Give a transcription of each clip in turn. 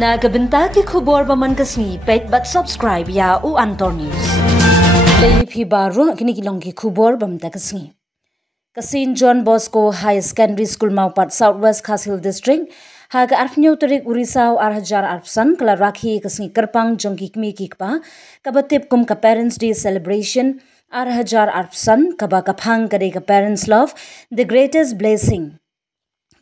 Na gabenta ki khubor baman kasni pet but subscribe ya u Antor News. Lay phi baro kini kilong ki khubor bamta kasni. Kasin John Bosco High Secondary School Maupat Southwest Khasil District haga arfnyo tarik urisau arhajar arfsan kala rakhi kasni kerpang jongki kmi kikpa kabatip kum ka Parents Day celebration arhajar arfsan kaba kaphang kade ka Parents Love the greatest blessing.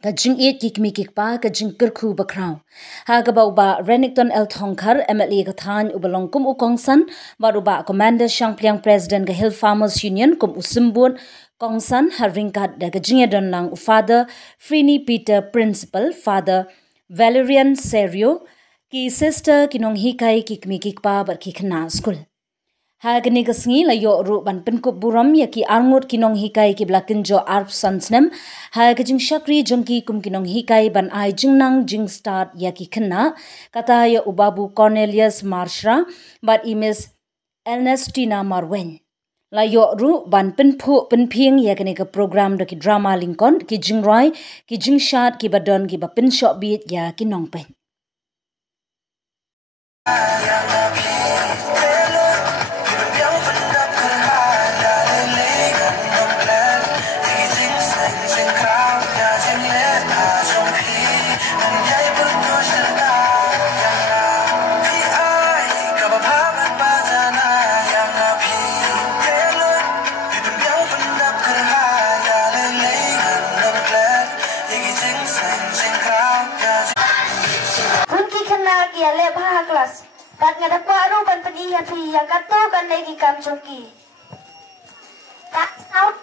Kajing it kikmi kikpa kajing kerku bakrau. Haga ba Renington L Thongkar MLA kathan ubalong kum ukongsan baruba Commander Shangpliang President ka Hill Farmers Union kum usimbun kongsan haringkat da kajing don lang Father Frini Peter Principal Father Valerian Serio ki sister kinong hikai kikmi kikpa bar kikna school. Hagani kasngi layo ru ban penkup buram ya ki arngut kinong hikai ki blakin jo arp sansnem hagajing shakri jongki kum kinong hikai ban ai jingnang jing start ya ki kena kata ya ubabu Cornelius Marshra bat imis Ernestina Marwen layo ru ban penpu penping ya kene ke program do ki drama Lincoln ki jingroi ki jingshat ki badon ki ba penshop beat ya ki nongpen. Kelas kat ngadak baru ban pergi hati yang katu kan lagi kam joki tak sound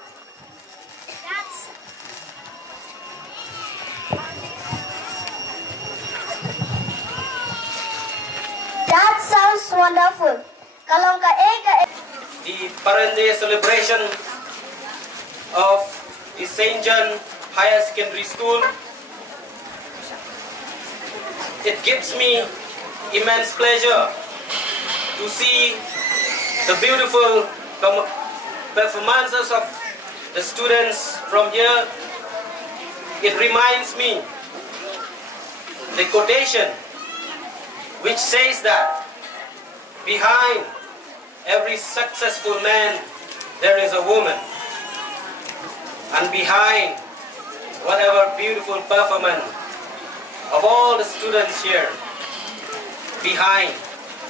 that sounds wonderful kalau ka the Parents Day celebration of the St. John Higher Secondary School, it gives me immense pleasure to see the beautiful performances of the students from here. It reminds me the quotation which says that behind every successful man there is a woman, and behind whatever beautiful performance of all the students here, behind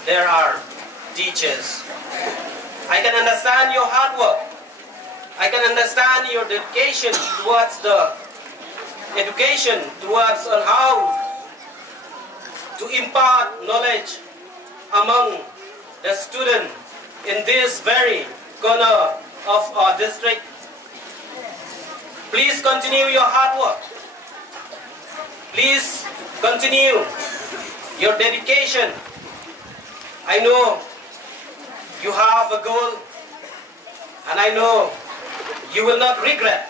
there are teachers. I can understand your hard work. I can understand your dedication towards the education, towards on how to impart knowledge among the student in this very corner of our district. Please continue your hard work. Please continue your dedication. I know you have a goal, and I know you will not regret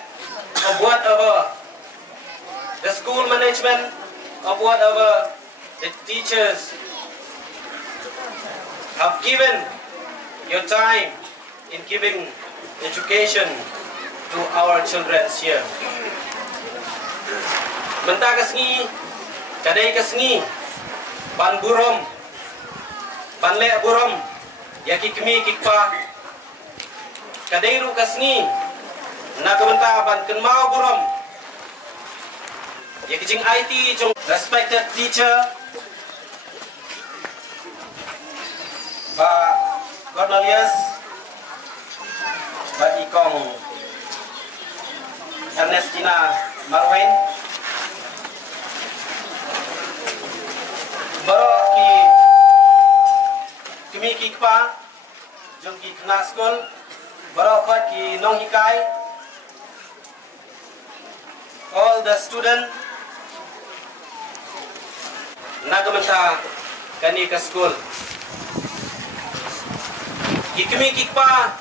of whatever the school management, of whatever the teachers have given your time in giving education to our children here. Benta kasngi, kadai kasngi, ban burom, ban le burom, ya kikmi kikpa, kadai ru kasngi, nak benta ban kenmau burom, ya kijing IT jong respected teacher, ba Cornelius, ba ikong Ernestina Marwen. Baro ki kimi kikpa jom ki kena school baro kot ki nong hikai all the student nagamenta kani ka school ki kimi kikpa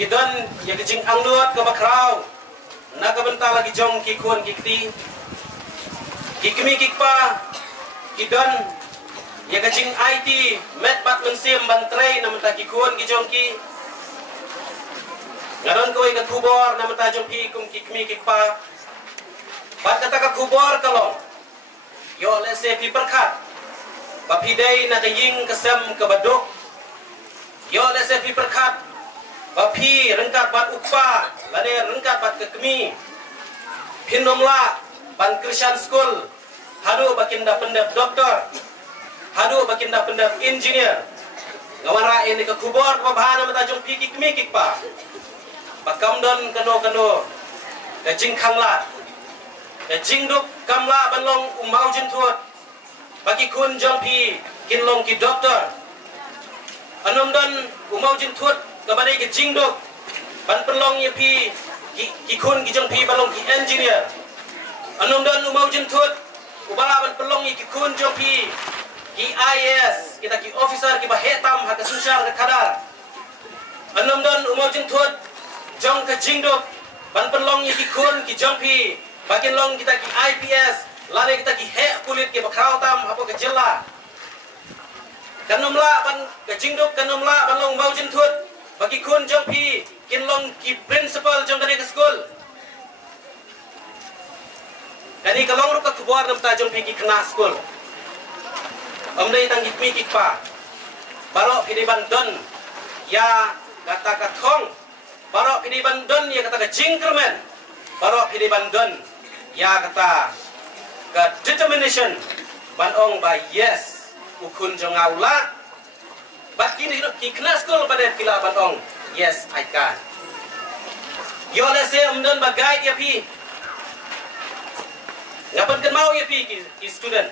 ki don ya kijing angluat ka bakrau nagamenta lagi jom ki kun kikti ki kimi kikpa Kidon ya kacing IT met bat mensim bantrei namun tak kikuan kijongki ngaron ko ikat kubor namun tak jongki kum kikmi kikpa bat kata ka kubor kalong yo let's say piper cut bapidai na kaying kesem kebaduk yo lese pi perkat bapi rengkat bat ukpa lane rengkat bat kekemi pinomla ban Christian school hadu bakinda pendap doktor hadu bakinda pendap engineer ngawara ini ke kubor pabahana mata jong pi kikmi kikpa bakamdon kano ke jingkhangla ke jingduk kamla banlong umau jintuat bagi kun jong pi kinlong ki doktor anomdon umau jintuat kabadai ke jingduk ban penlong ye pi ki kun ki jong pi banlong ki engineer anomdon umau jintuat ubala ban penlong ye ki kun jong pi ki IAS kita ki officer ki bahetam hak susar ke kadar anomdon umau jintuat jong ke jingduk ban penlong ye ki kun ki jong pi bakin long kita ki IPS lane kita ki he kulit ki bakrau tam apo ke jela kanumla ban ke jingduk kanumla ban long mau jintut bagi kun jong pi kin long ki principal jong dari ke school kani kalong ru ka kubuar nam ta jong pi ki kena school amdai tang git mi ki pa baro pidi ban don ya kata ka thong baro pidi ban don ya kata ka jingkermen baro pidi ban don ya kata ke determination ban ong ba yes ukun jong aula bat kini ki kena school pada pila ban ong yes I can yo lese umdon bagai ya pi ngapan kan mau ya pi ki student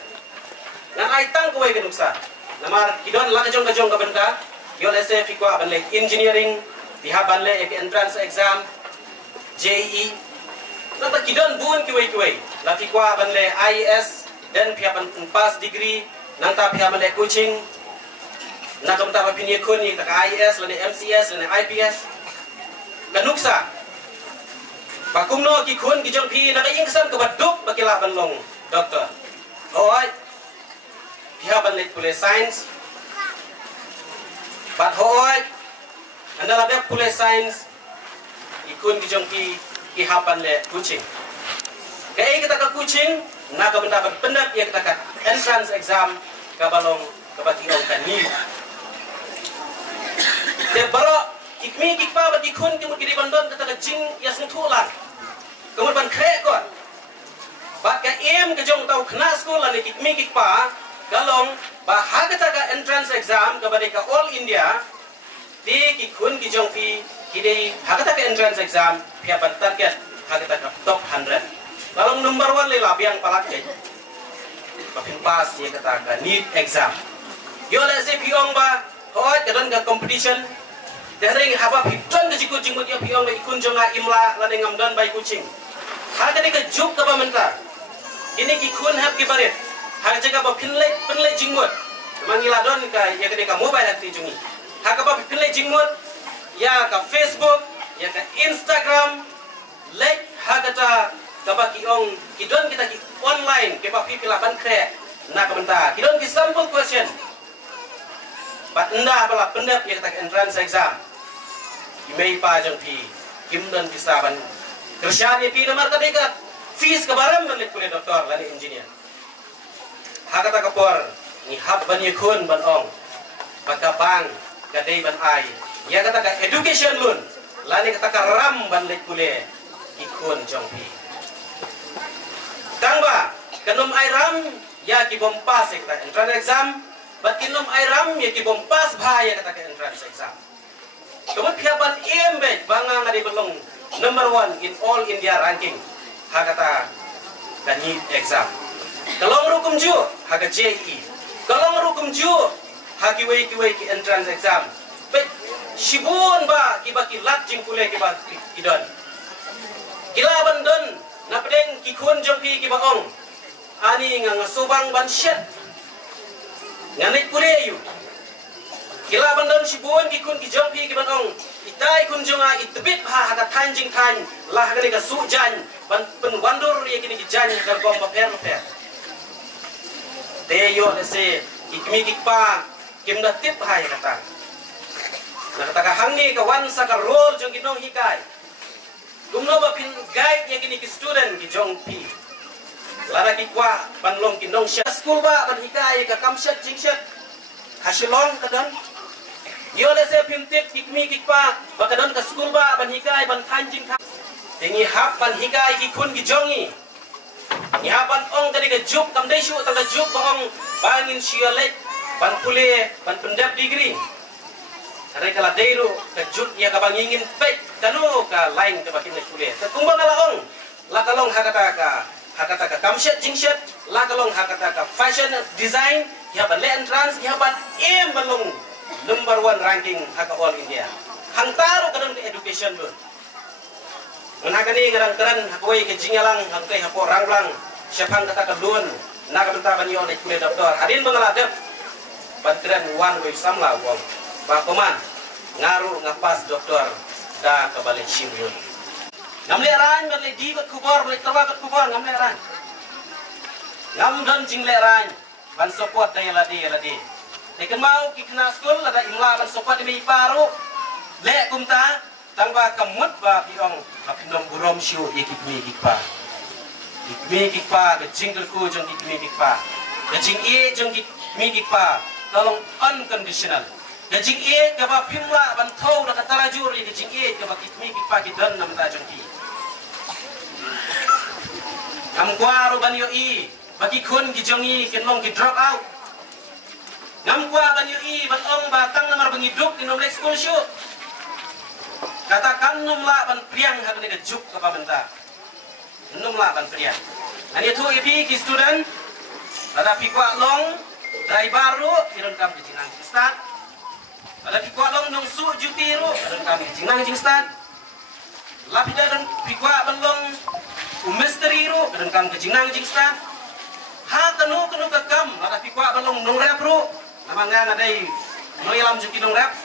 ngan ai tang ko ke nuksa namar kidon la kajong ka benta yo lese fi ko ban le engineering di ha ban le entrance exam JEE nanta kidon bun kiwai la fi ko ban le IAS dan pihak pas degree nanta pihak ban le coaching na kam ta pini ko ni ta IAS le MCS le IPS kanuksa bakumno ki kun ki jong pi na kaing kesam ke baduk bakila ban long doktor oi pihak ban le pule science bat hoi andala de pule science ikun ki jong pi ki hapan le kucing kai kita ka kucing na ka benda pendap ya kita ka entrance exam ka balong ka batirong kani de baro ikmi kikpa bat ikun ki mukidi bandon kita ka jing ya sung thulan kemudian ban kre ko bat ka em ka jong tau kena school ani ikmi kikpa galong ba ha kita ka entrance exam ka bade ka all India ti ki kun ki jong pi kini hakata ke entrance exam pihak target hakata ke top 100 lalu number 1 le labiang palak je pakin pas ye kata ke need exam yo le se piong ba hoi kadon ke competition dari haba pitron ke jikut jingmut yo piong ba ikun jonga imla la dengam dan bai kucing hakata ke juk ka ba menta ini ki kun hab ki baret hakata ka ba pinle jingmut mangila don ka ye ka mobile akti jungi hakata ba pinle jingmut ya ke Facebook, ya ke Instagram, like hakata kabaki ong kidon kita ki online ke papi pilaban kre na kabenta kidon ki sample question bat enda bala pendap ya kita entrance exam imei pa jong pi kimdon kisaban kerjaan pi nomor ketiga fees kebaram melit kuliah doktor lani engineer hakata kapor ni hab ban yakun ban ong baka bang kadai ban ai ya kata ka education loan lani kata ka ram ban lek kule ikun jongpi tangba kanum ai ram ya ki bom pas kata entrance exam bat kinum ai ram ya ki bom pas bha ya kata ka entrance exam kemudian piapan embe banga ngadi belong number 1 in all India ranking ha kata ka need exam kalau rukum ju ha ka JEE kalau rukum ju ha ki wei ki entrance exam Shibun ba kiba kilat jingkule kiba kidon kila bandon na pedeng kikun jompi kiba ong ani nga subang ban shet nganik kule yu kila bandon shibun kikun ki jompi kiba ong itai kun jonga itbit ha hata tanjing tan lah kani ka sujan ban penwandur ye kini kijan ka gom ba per te yo se ikmi kikpa kimda tip ha ya kata nakataka hangi ka wansa ka role jong ginong hikai gumno ba pin guide ya kini ki student ki jong pi lara ki kwa ban long kin dong shat school ba ban hikai ka kam shat jing shat hasilong kadan yo le se pimtit kikmi kikpa bakadon ka school ba ban hikai ban than jing tha tingi hap ban hikai ki kun ki jongi ni hapan ong tadi ke juk kam dai shu tang juk bang bangin sialek ban pule ban pendap degree kare kala deiru ke juk ya ka bangingin pek kanu ka lain ke bakin pule kumbang ala ong la kalong hakata ka kamshet jingshet la kalong hakata ka fashion design ya ban le entrance ya ban em balong number 1 ranking haka all India hangtaru kadang ke education bu menakani kadang-kadang hakoi ke jingalang hakai hapo ranglang siapang kata kedun naga benta banyo ne kuliah doktor hadin bengaladep bantren wan we samla wong bakoman ngaru ngapas doktor da kabale simrun ngamle ran berle di kat kubor berle terwa kat kubor ngamle ran ngam dan jingle ran ban support daya ladi tekan mau ki kena school ada imla ban support di paru le kumta tangba kamut ba biong apinom burom syu ikipmi kikpa ke jingle ku jong ikipmi kikpa ke jing e jong ikipmi kikpa tolong unconditional ke jing e ke ba pimla ban thau da tarajur ke jing e ke ba ikipmi kikpa ki don nam ta jong ki kam kwaru ban yo i bagi kun ki jong i ken long ki drop out ngam kwa ban yo i ban ong ba tang namar bangiduk di nom school syu katakan numla ban priang hak ni juk ke pabenta numla ban priang ani tu ipi ki student ada pikwa long driver ru iron kam ki jinang start ada pikwa long nong su juti ru iron kam ki jinang jing start lapi dan pikwa ban long umisteri ru iron kam ki jinang jing start ha kanu ka kam ada pikwa ban long nong rap ru namanga nadai noilam juki nong rap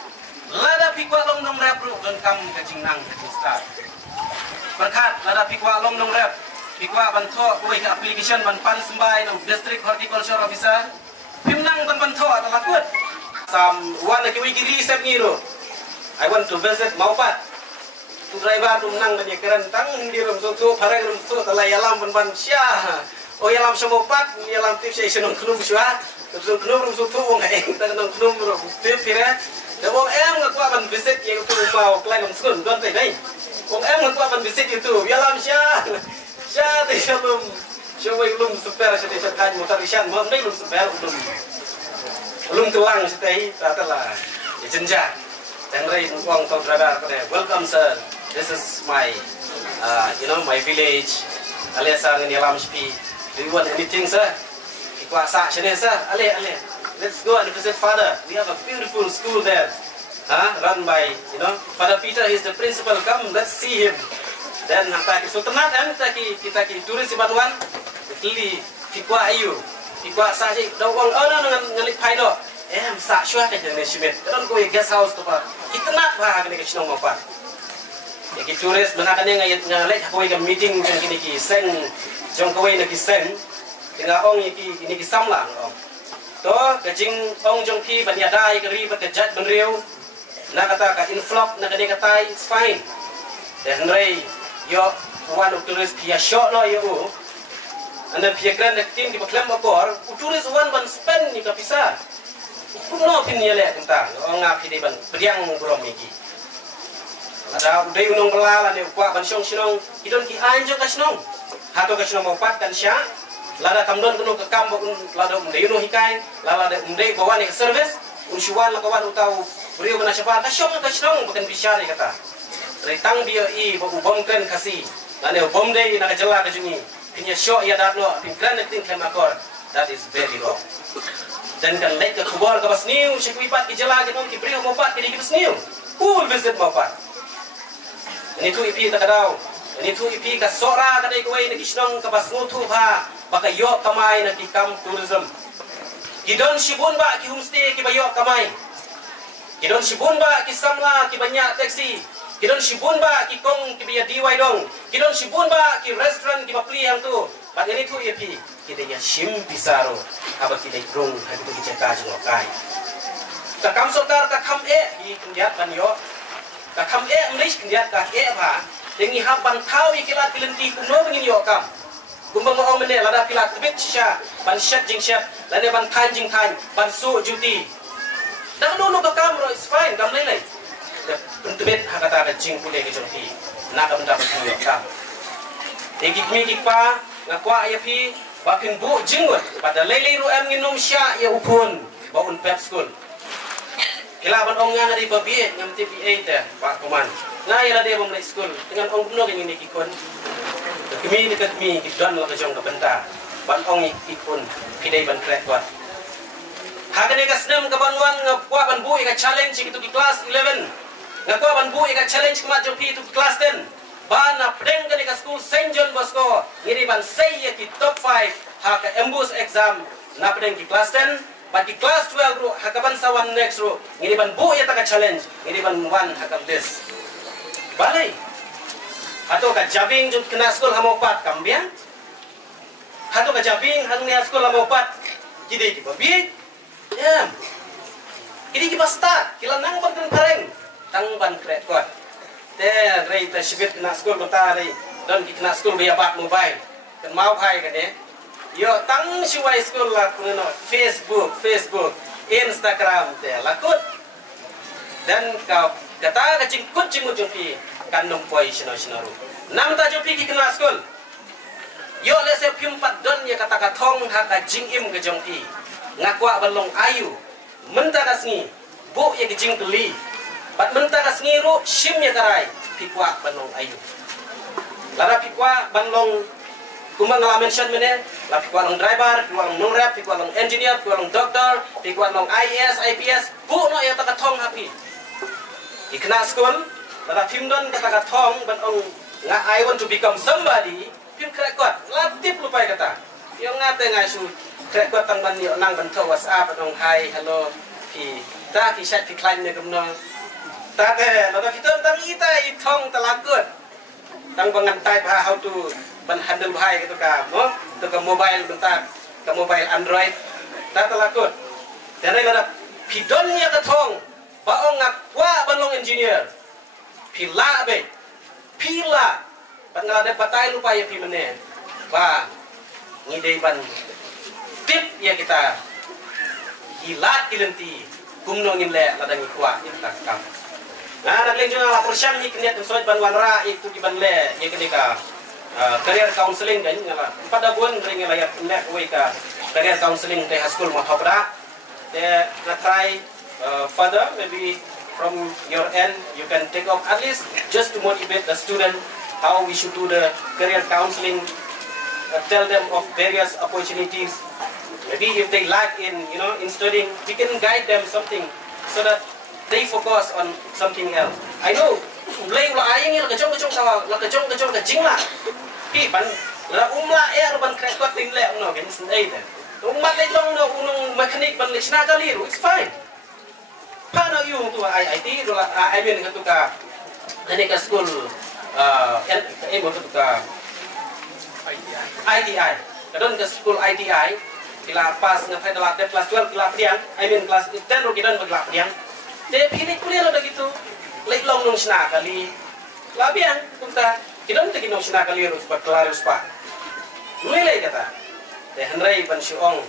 lada pikwa long nong rap ru don kam ka jingnang ka start berkat lada pikwa long nong rap pikwa ban tho koi ka application ban pan sembai no district horticulture officer pimnang ban tho atala kut sam wan ki wi giri sep ni ro I want to visit Maupat tu driver tu nang ban yakaran tang di rum so tu parang rum so tala yalam ban sya o yalam Maupat yalam tip station knum shwa tu knum rum so tu wong ai tang knum rum tip pira wong em ngakwa ban visit yang tu mau klai long sun don tai dai wong em ngakwa ban visit itu yalam sya te shalom showai lum super sa te sa kan motor isyan mo dai lum super lum tulang sitai tatala jenja dan rai wong tong radar kene welcome sir this is my my village aliasan ni yalam spi do you want anything sir ikuasa sene sir ale let's go and visit father. We have a beautiful school there, run by Father Peter. He's the principal. Come, let's see him. Then kita sultanat kita turis si Batuan, tili tikwa ayu, tikwa saji. Dawang dengan ngelik paino. Sa syua ke jenis simet. Kan kau guest house tu pa. Itnat pa kini kesinong apa. Ya kita turis benakan yang ngelik kau meeting jeng kini ki seng, jeng kau yang ki seng. Tinggal ong ini ki samlang ong. To kajing ong jong ki ban yadai keri berkejat benriu na kata ka inflop na kade katai it's fine dan rei yo one of tourist pia shot no yo anda pia grand team di baklam bakor tourist one ban spend ni ka pisa kuno tin ya le tentang ong ngapi de ban priang burom iki ada udai unong belala ne kwa ban syong sinong idon ki anjo ka sinong hato ka sinong Maupat kan sya lada kamdon kuno ke kambo lada umdei no hikai lada umdei bawa ni ke service unsyuan la kawan utau beriu bana syapa ka syong ka syong bukan bisyari kata retang dia i bom kan kasi lane bom dei na ka jela ka jungi pinya syok ya datlo pin kran tin kemakor that is very wrong dan kan lek ke kubor ka basniu syekwipat ki jela ke ki beriu Maupat ki basniu cool visit Maupat ini tu ipi tak kadau ini tu ipi ka sora kadai kuai na kisnong ka basngu tu ha baka yok kamay na kikam tourism. Kidon shibun ba ki homestay ki bayok kamay. Kidon shibun ba ki samla ki banyak taxi. Kidon shibun ba ki kong ki biya diway dong. Kidon shibun ba ki restaurant ki mapli hang tu. Bak ini tu ipi kita ya shim pisaro. Aba kita grong hadi ki caka jong kai. Ka kam sokar ka kam hi kendiat ban yo. Ka kam mlish kendiat ka ba. Dengi haban tau ikilat kilenti kuno bengin yo kam. kumbang orang mana lada pilat tebit sya ban syat jing syat lada ban tan jing tan ban su juti dah dulu ke kamera is fine kam lelai tebit hakata ada jing pule ke jongpi nak kam dapat punya kam egi kmi kikpa ngakwa ya pi bakin bu jinggot pada lelai ru am nginum sya ya ukun baun pep school hilaban ong nga dari babi ngam TPA teh Pak Koman ngai la de bom lay school dengan ong kuno ke ni kikon kami dekat mi kidon la kajong ka benta ban ong ikun pidai ban krek wat hagane ka snam ka banwan ngapwa ban bu ka challenge itu di kelas 11 ngapwa ban bu ka challenge kema jopi itu kelas 10 ban na preng ka ka school St John Bosco ngiri ban say ki top 5 ha ka embus exam na preng ki kelas 10 but di kelas 12 ro hakaban sawan next ro ngiri ban bu ya taka challenge ngiri ban wan hakam this balai atau ka jabing jut kena sekolah hamopat kambian atau ka jabing hang ni sekolah hamopat jadi ki babi ya ini ki start kila nang ban kan pareng tang ban krek kot te rei ta shibit kena sekolah bata rei dan ki kena sekolah biya bat mobile kan mau hai kan ya yo tang siwai sekolah kuno Facebook Instagram te lakut dan kau kata kacing kucing ujungpi kan numpoi sino nam ta jopi ki kena sekolah yo lese pimpat don ya kata katong haka jingim ke jongpi ngakwa balong ayu menta kasngi bu ya ke jing tuli bat menta kasngi ru shim ya karai pikwa balong ayu lara pikwa balong kumbang ngala mention mene la pikwa long driver pikwa long nongrep pikwa long engineer pikwa long doctor pikwa long IAS IPS bu no ya kata katong hapi ikna school lara pimdon kata katong ban ong nga I want to become somebody pim krekot latip lupai kata yang ngate ngai su krekot tang ban yo nang ban tho WhatsApp nong hi hello pi ta pi chat pi klein ne gum no ta ke la da fiton tang ita I thong talakut tang bangan tai pa how to ban handle bahai gitu ka no to ka mobile bentar ka mobile Android ta talakut dan la pidon nya ka thong baong ngakwa banlong engineer pila be pila ban ngala de batai lupa ya pi mene ba ngidei ban tip ya kita hilat ilenti kumno ngin le la dangi kwa ya takam nah nak lenjo la persyam ni kena tu soj ban wanra itu di ban le ya kenika career counseling kan ngala pada buan ring la ya nek we ka career counseling te school ma thopra te na try further maybe from your end you can take up at least just to motivate the student how we should do the career counseling tell them of various opportunities maybe if they lack in in studying we can guide them something so that they focus on something else I know mulai ulah aing la kejong ka jingla pi ban la umla er ban krekot ting le no gen snai de ummat le long no unong mechanic ban le chna kali it's fine pana yung tu IT dola I mean tu ka ani ka school mo tu ka ITI kadon ke school ITI kila pas ngapai dalam kelas 12 kila priang I mean kelas 10 ro kidan bagla priang de pilih kuliah lo begitu lek long nung sna kali labiang kunta kidan te kinong sna kali ro pa klarus pa mulai kata de henrei ban syong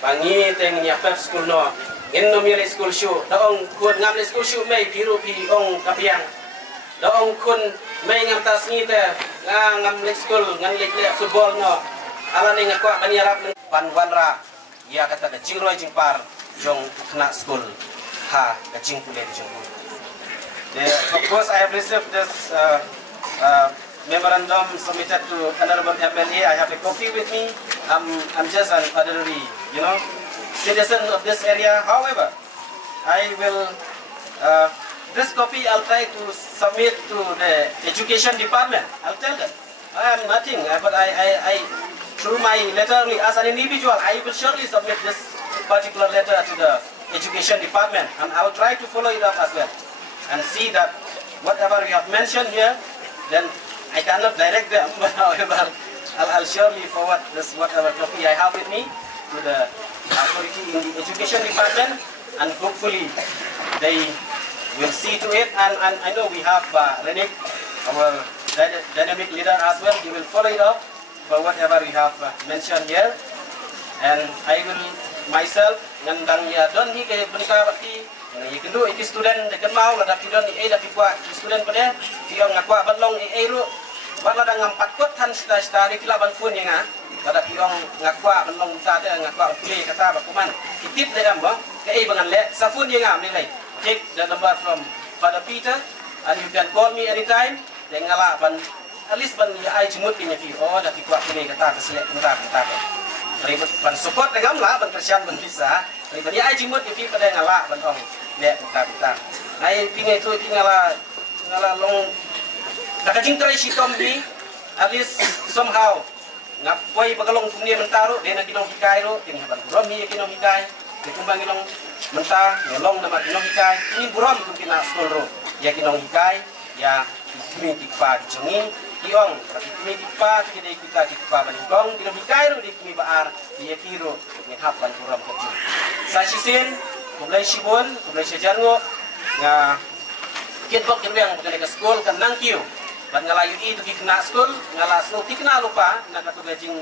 bangi teng nya pep school no inno mi school show daong kun ngam le school show mai piru pi ong kapiang daong kun mai ngam tas ni te ngam le school ngan le football no ala ni ngakwa banyarap ban wanra ya kata ka jingroi jingpar jong kena school ha ka jing pule jong of course I have received this memorandum submitted to Honorable MLA. I have a copy with me. I'm just an ordinary citizen of this area. However, I will this copy I'll try to submit to the education department. I'll tell them I am nothing, but I through my letter as an individual, I will surely submit this particular letter to the education department, and I will try to follow it up as well, and see that whatever you have mentioned here, then I cannot direct them, but however, I'll surely forward this whatever copy I have with me to the authority in the education department, and hopefully they will see to it. And I know we have Renik, our dynamic leader as well. He will follow it up, for whatever we have mentioned here. And I will myself ngandang ya don hi ke benka bakti ngi kendu iki student de mau la dapi don e dapi kwa student pada tiong ngakwa balong e ru bala dang ngampat kot tan sta ri kila ban fun nga kada tiong ngakwa balong sa de ngakwa kli kata bakuman kitip de am ba ke e bangan le sa fun nga ni lai take the number from Father Peter and you can call me anytime de ngala ban at least ban ya ai jimut ni fi oh dapi kwa kli kata keselek kata ribet ban support dengan lah ban persian ban bisa ribet ya ai jimut ni pada ngala ban ong le kita ai pingai tu ngala long nakajing try si tombi at least somehow ngapoi bagalong punya mentaru de na kinong hikai ro tin ban romi kinong hikai dikumbang kinong menta ngolong nama kinong hikai ini buram kun kina skol ro ya kinong hikai ya mi tikpa jungi kiong tapi mi tikpa kide kita tikpa balingkong kinong hikai ro di mi baar dia kiro ni hapan buram ko sa sisin mulai sibon mulai sejango nga kitbok yang bukan ke skol kan nangkiu ban ngalayu itu kena skol ngalasno tikna lupa nak atu gajing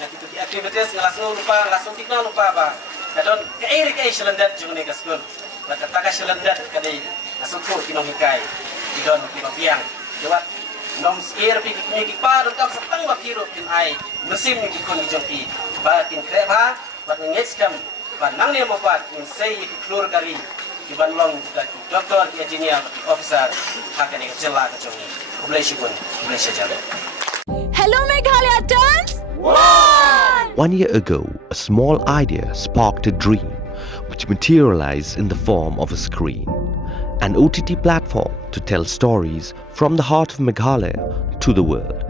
nak itu activities ngalasno lupa ngalasno tikna lupa ba kadon ke iri ke selendat jung ne skol bat kata selendat kadai asuku kinong hikai tidon kinong piang jawat nom skir pi ki par kap setang ba kiro tin ai musim ni kon jong pi ba tin kreba bat ngeskam ba nang ne mo pat in sei klur kari iban long doktor engineer officer hakane jela ka jongi Hello Meghalaya turns 1 year ago, a small idea sparked a dream which materialized in the form of a screen, an OTT platform to tell stories from the heart of Meghalaya to the world.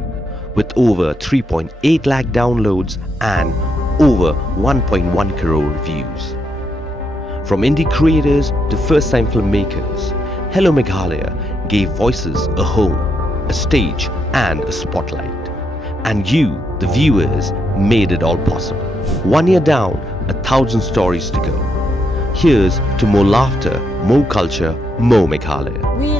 With over 3.8 lakh downloads and over 1.1 crore views. From indie creators to first-time filmmakers, Hello Meghalaya gave voices a home, a stage and a spotlight. And you, the viewers, made it all possible. 1 year down, 1,000 stories to go. Here's to more laughter, more culture, more Meghalaya. We